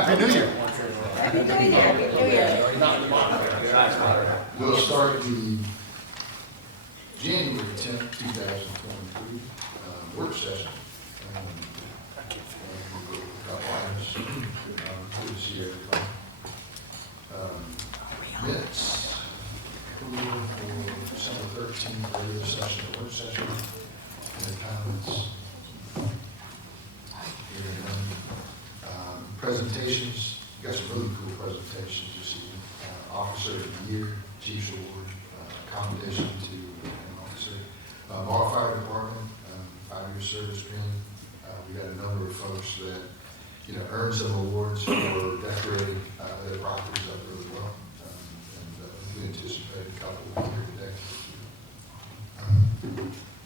Happy New Year. Happy New Year. Happy New Year. We'll start the January 10th, 2023 work session. Good to see everybody. Minutes for December 13th, regular session, work session. Any comments? Hearing none. Presentations. You got some really cool presentations this evening. Officer of the Year, Chief's Award, commendation to an officer. Morrow Fire Department, 5-year service training. We got a number of folks that, earned some awards for decorating their properties up really well. We anticipate a couple here today.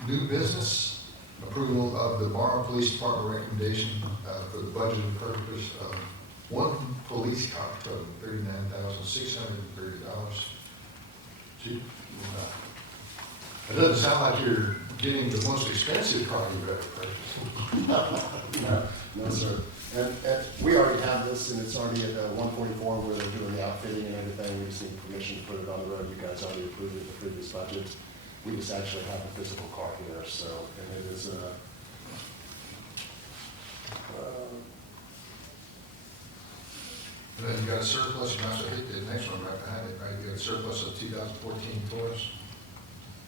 New business, approval of the Morrow Police Department recommendation for the budgeted purpose of one police car totaling $39,630. Chief, it doesn't sound like you're getting the most expensive car you've ever purchased. No, sir. And we already have this, and it's already at 144 where they're doing the outfitting and everything. We just need permission to put it on the road. You guys already approved it in the previous budget. We just actually have a physical car here, so, and it is And then you got a surplus, you might as well hit the next one right behind it, right? You got a surplus of 2014 Taurus.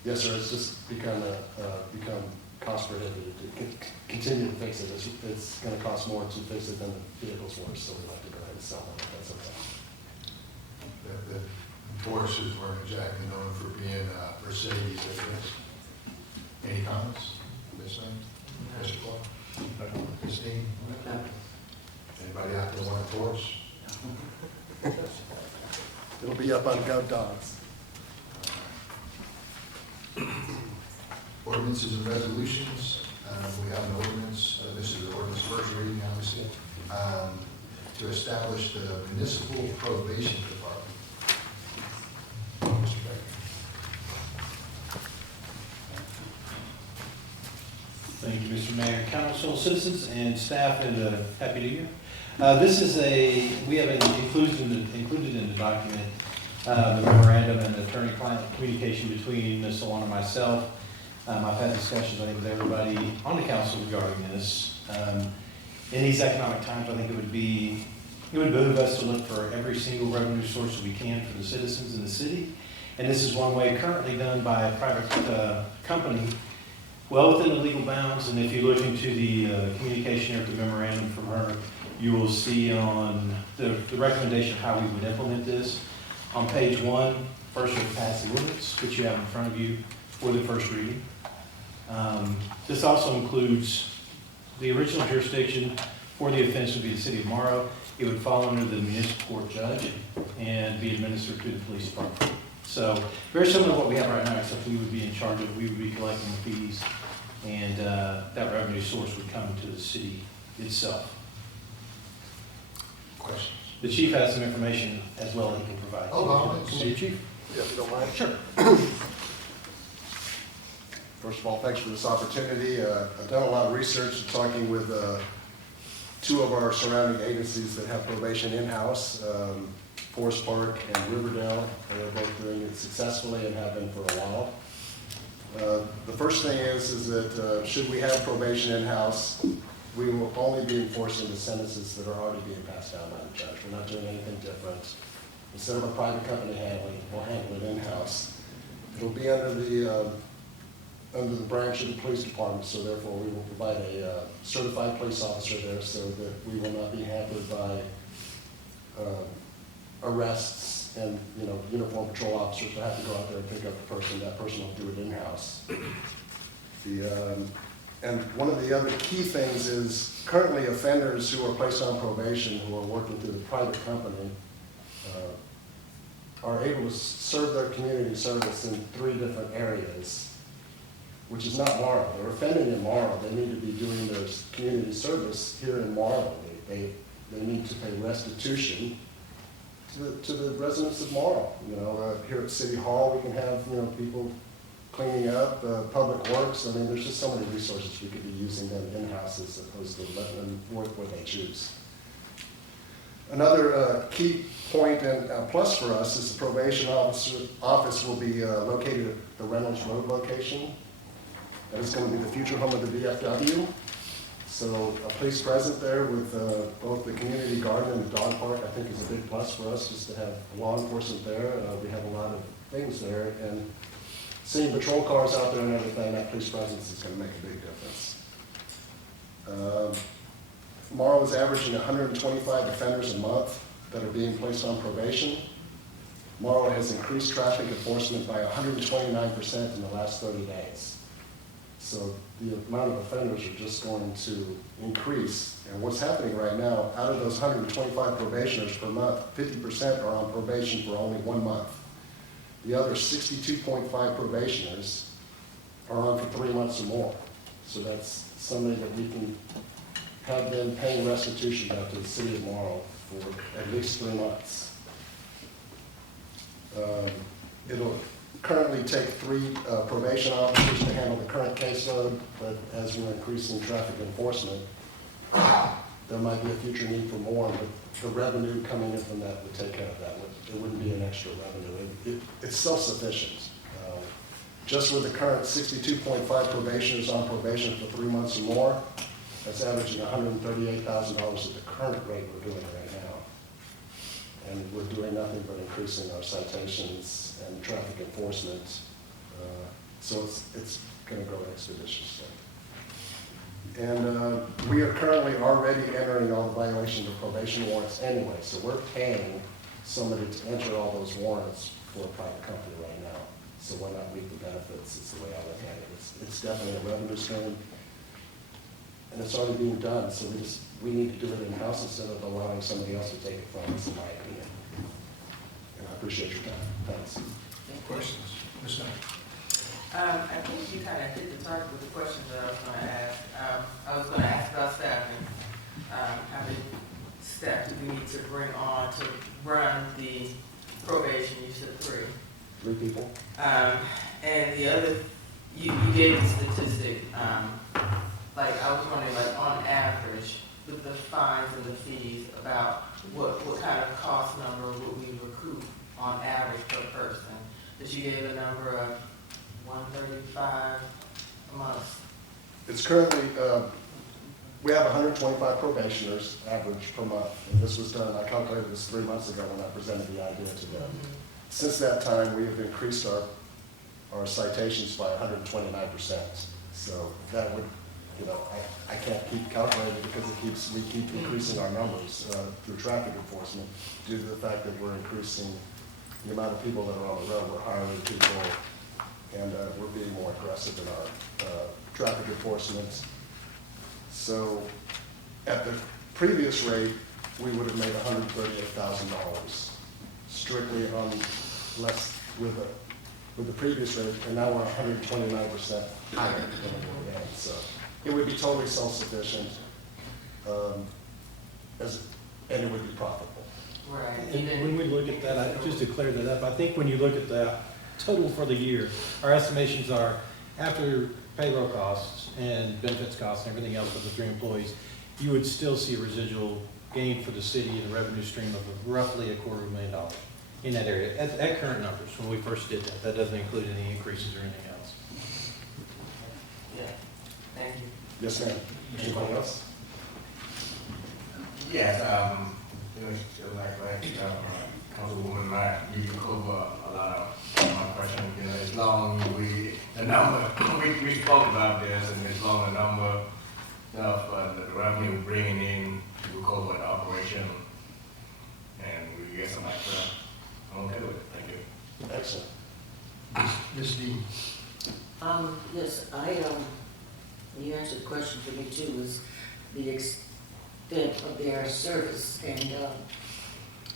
yes, sir. It's just become cost prohibitive to continue to fix it. It's going to cost more to fix it than the vehicle's worth, so we'd like to go ahead and sell it. If that's okay. The Tauruses weren't exactly known for being Mercedes, I guess. Any comments? This thing? Mr. Clark? Christine? Anybody out there want a Taurus? It'll be up on GovDocs. Ordinances and resolutions. We have an ordinance, this is the ordinance first reading, obviously, to establish the municipal probation department. Mr. Baker. Thank you, Mr. Mayor, council, citizens, and staff, and Happy New Year. This is we have included in the document the memorandum and attorney-client communication between Ms. Solon and myself. I've had discussions, I think, with everybody on the council regarding this. In these economic times, I think it would behoove us to look for every single revenue source that we can for the citizens in the city. And this is one way currently done by a private company, well within the legal bounds. And if you look into the communication here, the memorandum from her, you will see on the recommendation of how we would implement this. On page 1, first we pass the ordinance, which you have in front of you for the first reading. This also includes the original jurisdiction for the offense would be the city of Morrow. It would fall under the municipal court judge and be administered through the police department. So very similar to what we have right now, except we would be in charge of, we would be collecting the fees, and that revenue source would come to the city itself. Questions? The chief has some information as well that he can provide. Oh, no, See you, chief. Yeah, if you don't mind. Sure. First of all, thanks for this opportunity. I've done a lot of research talking with 2 of our surrounding agencies that have probation in-house, Forest Park and Riverdale, and they're both doing it successfully and have been for a while. The first thing is that should we have probation in-house, we will only be enforcing the sentences that are already being passed down by the judge. We're not doing anything different. Instead of a private company handling, we'll handle it in-house. It'll be under the branch of the police department, so therefore we will provide a certified police officer there so that we will not be hampered by arrests and uniform patrol officers will have to go out there and pick up the person. That person will do it in-house. And one of the other key things is currently offenders who are placed on probation who are working through the private company are able to serve their community service in 3 different areas, which is not Morrow. They're offending in Morrow. They need to be doing their community service here in Morrow. They need to pay restitution to the residents of Morrow. Here at City Hall, we can have people cleaning up, public works. I mean, there's just so many resources we could be using them in-house as opposed to letting them work where they choose. Another key point and plus for us is the probation office will be located at the Reynolds Road location. That is going to be the future home of the VFW. So a police present there with both the community garden and the dog park, I think is a big plus for us, just to have law enforcement there. We have a lot of things there, and seeing patrol cars out there and everything, that police presence is going to make a big difference. Morrow is averaging 125 offenders a month that are being placed on probation. Morrow has increased traffic enforcement by 129% in the last 30 days. So the amount of offenders are just going to increase. And what's happening right now, out of those 125 probationers per month, 50% are on probation for only 1 month. The other 62.5 probationers are on for 3 months or more. So that's something that we can have them paying restitution back to the city of Morrow for at least 3 months. It'll currently take 3 probation officers to handle the current caseload, but as we're increasing traffic enforcement, there might be a future need for more, but the revenue coming in from that would take care of that. It wouldn't be an extra revenue. It's self-sufficient. Just with the current 62.5 probationers on probation for 3 months or more, that's averaging $138,000 at the current rate we're doing right now. And we're doing nothing but increasing our citations and traffic enforcement. So it's going to grow expeditiously. And we are currently already entering all the violations of probation warrants anyway. So we're paying somebody to enter all those warrants for a private company right now. So why not reap the benefits is the way I look at it. It's definitely a revenue stream. And it's already being done, so we need to do it in-house instead of allowing somebody else to take it from us, in my opinion. And I appreciate your time. Thanks. Questions? Ms. Knight? I think you kind of hit the target with the questions that I was going to ask. I was going to ask about staffing. How many staff do we need to bring on to run the probation? You said 3. 3 people. And the other, you gave a statistic. Like, I was wondering, like, on average, with the fines and the fees, about what kind of cost number would we recoup on average per person? That you gave a number of $135 a month. It's currently, we have 125 probationers average per month. And this was done, I calculated this 3 months ago when I presented the idea to them. Since that time, we have increased our citations by 129%. So that would, I can't keep calculating because we keep increasing our numbers through traffic enforcement due to the fact that we're increasing the amount of people that are on the road. We're hiring people, and we're being more aggressive in our traffic enforcement. So at the previous rate, we would have made $138,000 strictly on less with the previous rate, and now we're 129% higher than we were then. So it would be totally self-sufficient, and it would be profitable. Right. And when we look at that, just to clear that up, I think when you look at the total for the year, our estimations are after payroll costs and benefits costs and everything else with the 3 employees, you would still see a residual gain for the city and a revenue stream of roughly $250,000 in that area at current numbers when we first did that. That doesn't include any increases or anything else. Yeah. Thank you. Yes, ma'am. Anybody else? Yes, Councilwoman Matt, you cover a lot of my questions. As long the number, we spoke about this, and as long the number of the revenue bringing in to cover the operation, and we get some extra, I'm okay with it. Thank you. Excellent. Ms. Dean? Yes, you answered the question for me too, was the extent of their service, and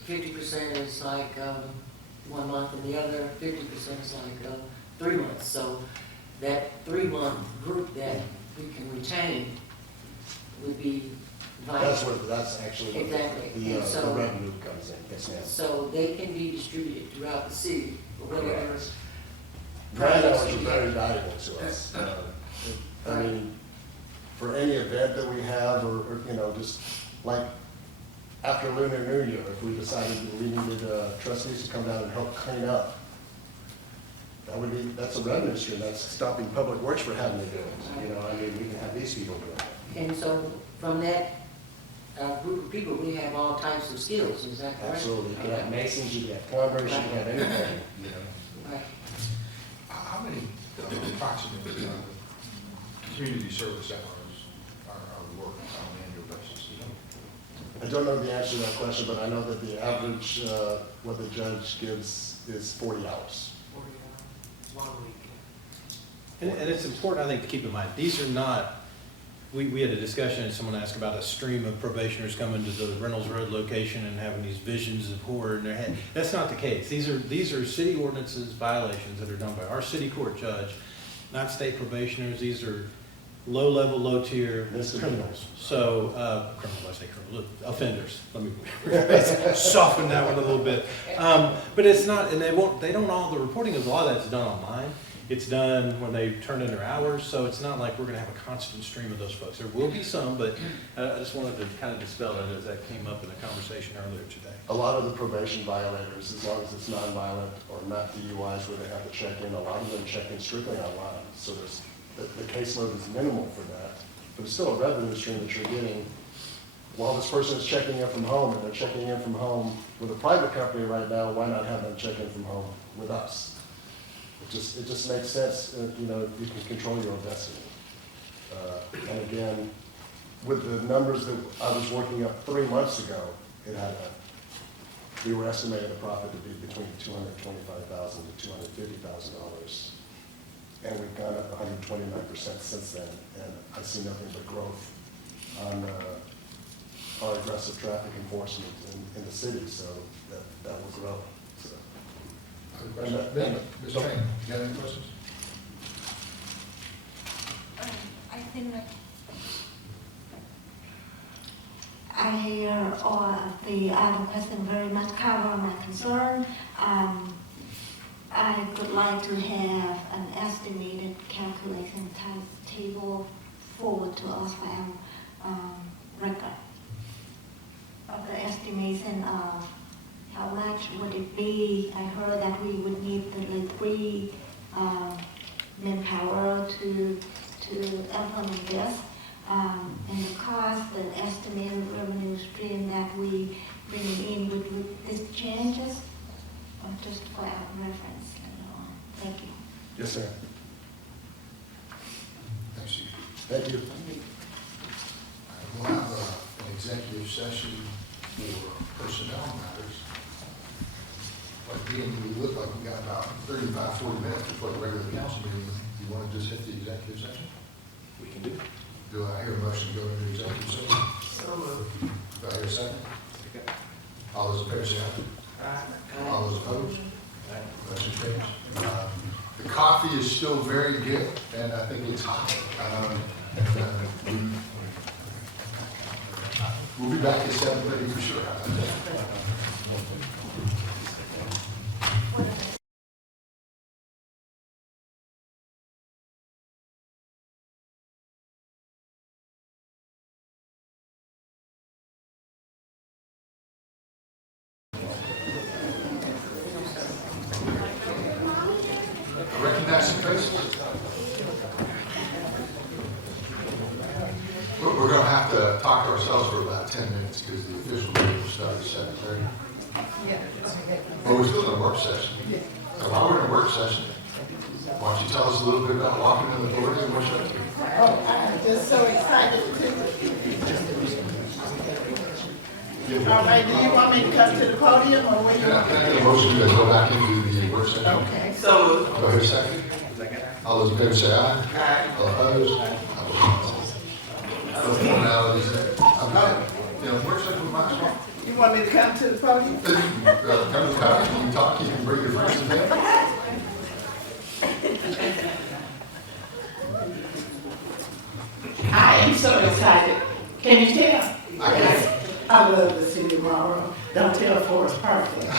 50% is like 1 month, and the other 50% is like 3 months. So that 3-month group that we can retain would be vital. That's actually where Exactly. the And so- revenue comes in. Yes, ma'am. So they can be distributed throughout the city, or whatever. Correct. projects Grant hours are you very have. valuable to us. I mean, for any event that we have, or just like after Lunar New Year, if we decided that we needed trustees to come down and help clean up, that's a revenue stream. That's stopping Public Works from having to do it. You know, I mean, we can have these people do it. And so from that group of people, we have all types of skills, is that correct? Absolutely. You can have masons, you can have plumbers, you can have anything, you know. Right. How many approximately community service hours are working on an annual basis? You know? I don't know the answer to that question, but I know that the average, what the judge gives is 40 hours. 40 hours, 1 week. And it's important, I think, to keep in mind, these are not, we had a discussion and someone asked about a stream of probationers coming to the Reynolds Road location and having these visions of horror in their head. That's not the case. These are city ordinances violations that are done by our city court judge, not state probationers. These are low-level, low-tier criminals. So, criminals, I say criminals, offenders. Let me soften that one a little bit. But it's not, and they don't all, the reporting of a lot of that's done online. It's done when they turn in their hours, so it's not like we're gonna have a constant stream of those folks. There will be some, but I just wanted to kind of dispel that as that came up in the conversation earlier today. A lot of the probation violators, as long as it's nonviolent or not DUIs where they have to check in, a lot of them check in strictly online. So the caseload is minimal for that, but it's still a revenue stream that you're getting. While this person is checking in from home, and they're checking in from home with a private company right now, why not have them check in from home with us? It just makes sense, you know, you can control your own destiny. And again, with the numbers that I was working up 3 months ago, we were estimating the profit to be between $225,000 to $250,000. And we've gone up 129% since then, and I see nothing but growth on our aggressive traffic enforcement in the city, so that will grow. So. Ms. Train, you got any questions? I think that I hear all of the other questions very much cover my concern. I would like to have an estimated calculation type table forward to us for our record of the estimation of how much would it be. I heard that we would need the 3 manpower to implement this, and the cost, the estimated revenue stream that we bring in with these changes, or just for our reference later on. Thank you. Yes, sir. Thanks, Chief. Thank you. We'll have an executive session for personnel matters. Like being, we look like we got about 35, 40 minutes before the regular council meeting. Do you want to just hit the executive session? We can do it. Do I hear a motion to go into executive session? So moved. Do I hear a second? All those in favor say aye. All those opposed? Motion carries. The coffee is still very good, and I think it's hot. We'll be back at 7:30 for sure. Recognize some faces. We're going to have to talk to ourselves for about 10 minutes because the official meeting will start at 7:30. But we're still in a work session. So while we're in a work session, why don't you tell us a little bit about walking in the doors and what's up? Oh, I'm just so excited to. All right, do you want me to come to the podium or what do you Can want? I get a motion to go back into the work session? Okay. So moved. Do I hear a second? All those in favor say aye. Aye. All opposed? No formalities there. I'm not, work session, we might as well. You want me to come to the podium? Come to coffee, you can talk, you can bring your friends and family. I am so excited. Can you tell? I can. I love the city of Morrow. Don't tell Forest Park that.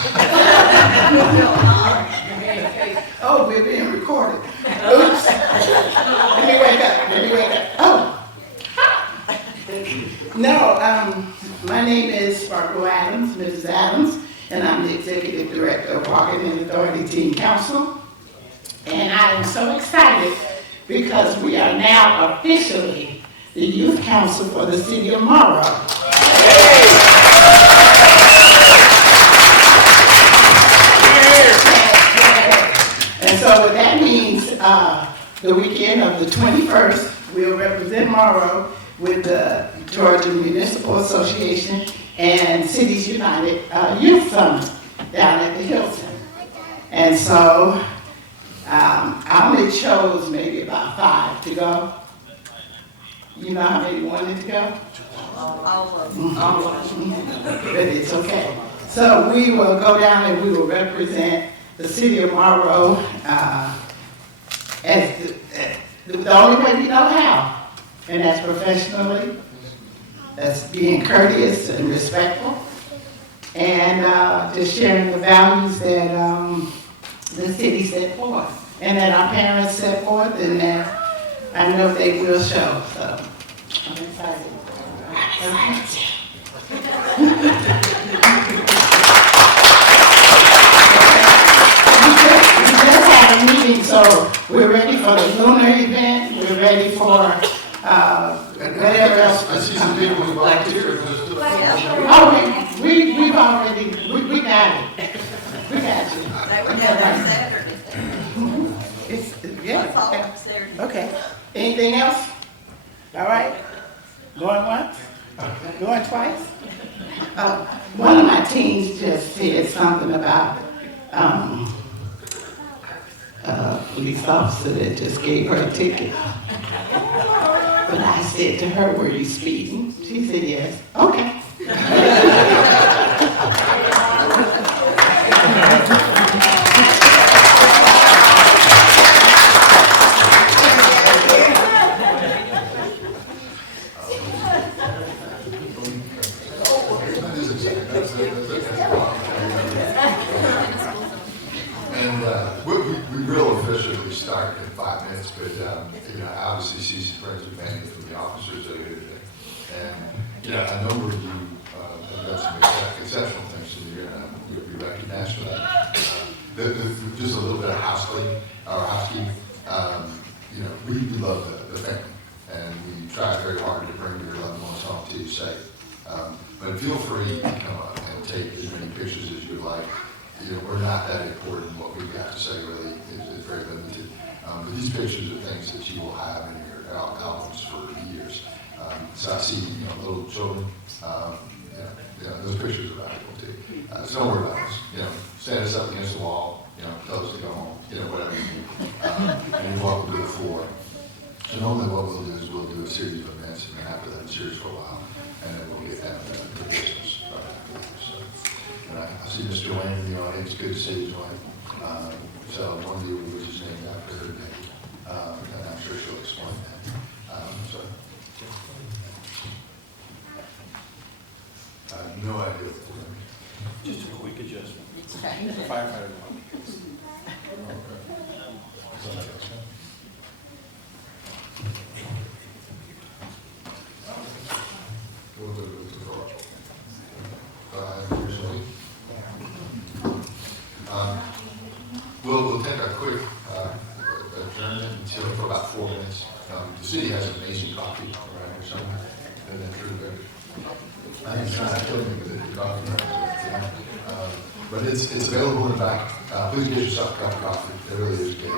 Oh, we're being recorded. Oops. Let me wake up. Oh. No, my name is Sparkle Adams, Mrs. Adams, and I'm the Executive Director of Marketing and Authority Teen Council. And I am so excited because we are now officially the Youth Council for the City of Morrow. And so what that means, the weekend of the 21st, we'll represent Morrow with the Georgia Municipal Association and Cities United Youth Summit down at the Hilton. And so I only chose maybe about 5 to go. You know how many wanted to go? But it's okay. So we will go down and we will represent the city of Morrow as the only way we know how. And that's professionally, that's being courteous and respectful, and just sharing the values that the city set forth, and that our parents set forth, and that I know they will show. So I'm excited. All right. We just had a meeting, so we're ready for the lunar event. We're ready for whatever else. I see some people who volunteered. Oh, we've already, we got it. We got you. They were down there Saturday. Yeah. Saturday. Okay. Anything else? All right. Going once? Going twice? One of my teens just said something about a police officer that just gave her a ticket. But I said to her, "Were you speeding?" She said, "Yes." Okay. And we will officially start in 5 minutes, but obviously she's friends with many of the officers that are here today. And a number of you have done some exceptional things, and you'll be recognized for that. Just a little bit of housekeeping. We love the family, and we try very hard to bring your loved ones home to you safe. But feel free to come up and take as many pictures as you like. We're not that important. What we've got to say really is very limited. But these pictures are things that you will have in your albums for years. So I see, little children. Those pictures are valuable too. So don't worry about us. Stand us up against the wall. Tell us to go home. Whatever you need. And you're welcome to the floor. So normally what we'll do is we'll do a series of events, and after that series for a while, and then we'll get down to business right after that. So, and I see Mr. Wayne in the audience. Good to see you, Wayne. So one of you was just named after her name, and I'm sure she'll explain that. I have no idea what to do. Just a quick adjustment. Firefighter. We'll do it to George. 5 years old. We'll take a quick adjournment until for about 4 minutes. The city has amazing coffee around here somewhere, and then through there. I think it's trying to kill me with the coffee. But it's available in the back. Please get yourself a cup of coffee. It really is good.